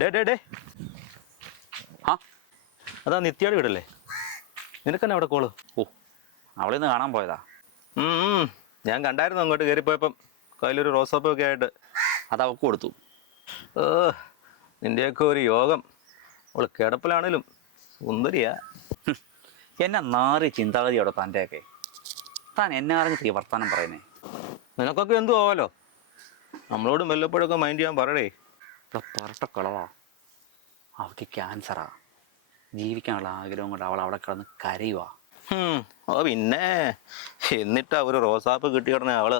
Day ആ അതാ നിത്യയുടെ വീടല്ലേ? നിനക്കെന്നെ അവിടെ കോള്? ഓ, അവളിന്ന് കാണാൻ പോയതാ. ഞാൻ കണ്ടായിരുന്നു അങ്ങോട്ട് കയറിപ്പോയപ്പം കയ്യിലൊരു റോസാപ്പൊക്കെ ആയിട്ട്. അത് അവൾക്ക് കൊടുത്തു. നിൻ്റെയൊക്കെ ഒരു യോഗം. അവൾ കിടപ്പിലാണേലും സുന്ദരിയാ. എന്നെ നാറി ചിന്താഗതിയോടെ തൻ്റെയൊക്കെ. താൻ എന്നെ അറിഞ്ഞിട്ട് ഈ വർത്താനം പറയുന്നേ. നിനക്കൊക്കെ എന്തു ആവാലോ. നമ്മളോട് വല്ലപ്പോഴൊക്കെ മൈൻഡ് ചെയ്യാൻ പറയടേ. ഇവിടെ പുരട്ട കളവാ. അവൾക്ക് ക്യാൻസറാ. ജീവിക്കാനുള്ള ആഗ്രഹം കൊണ്ട് അവൾ അവിടെ കിടന്ന് കരയുവാ. ഓ പിന്നെ എന്നിട്ടാ ഒരു റോസാപ്പ് കിട്ടി കിടന്ന അവള്.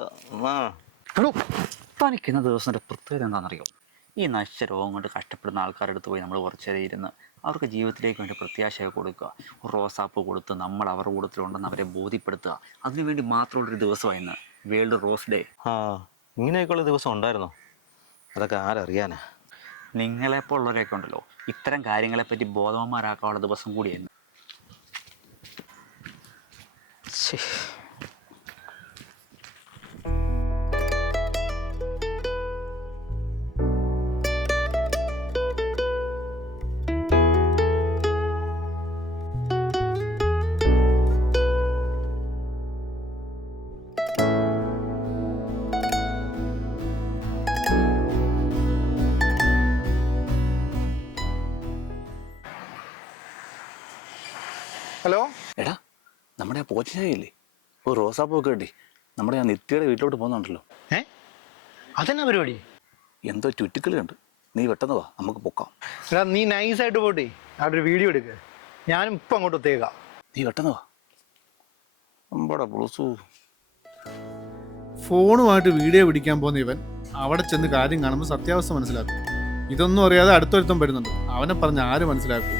തനിക്കുന്ന ദിവസത്തിൻ്റെ പ്രത്യേകത എന്താണെന്നറിയോ? ഈ നശിച്ച രോഗം കൊണ്ട് കഷ്ടപ്പെടുന്ന ആൾക്കാരുടെ അടുത്ത് പോയി നമ്മൾ കുറച്ച് നേരം ഇരുന്ന് അവർക്ക് ജീവിതത്തിലേക്ക് വേണ്ടി പ്രത്യാശയൊക്കെ കൊടുക്കുക, റോസാപ്പ് കൊടുത്ത് നമ്മൾ അവരുടെ കൂട്ടത്തിലുണ്ടെന്ന് അവരെ ബോധ്യപ്പെടുത്തുക. അതിനുവേണ്ടി മാത്രമുള്ളൊരു ദിവസമായിരുന്നു വേൾഡ് റോസ് ഡേ. ഇങ്ങനെയൊക്കെയുള്ള ദിവസം ഉണ്ടായിരുന്നോ? അതൊക്കെ ആരറിയാനാ. നിങ്ങളെപ്പോലുള്ളവരൊക്കെ ഉണ്ടല്ലോ, ഇത്തരം കാര്യങ്ങളെപ്പറ്റി ബോധവാന്മാരാക്കാനുള്ള ദിവസം കൂടിയായിരുന്നു. ഹലോ എടാ, നമ്മുടെ ആ പോച്ചില്ലേ ഒരു റോസാപ്പൂക്കെ കിട്ടി. നമ്മുടെ ആ നിത്യയുടെ വീട്ടിലോട്ട് പോകുന്നുണ്ടല്ലോ. അതെന്നാ പരിപാടി? എന്തോ ചുറ്റിക്കളി ഉണ്ട്. നീ പെട്ടെന്ന് വാ, നമുക്ക് പൊക്കാം. എടാ നീ നൈസായിട്ട് പോട്ടെ, അവിടെ ഒരു വീഡിയോ എടുക്കുക. ഞാനും ഇപ്പം അങ്ങോട്ട് ഒത്തേക്കാം. നീ പെട്ടെന്ന് വാ. അമ്പടാ പുളുസു. ഫോണുമായിട്ട് വീഡിയോ പിടിക്കാൻ പോകുന്ന ഇവൻ അവിടെ ചെന്ന് കാര്യം കാണുമ്പോൾ സത്യാവസ്ഥ മനസ്സിലാക്കും. ഇതൊന്നും അറിയാതെ അടുത്തൊരുത്തം വരുന്നുണ്ട്. അവനെ പറഞ്ഞ് ആര് മനസ്സിലാക്കും?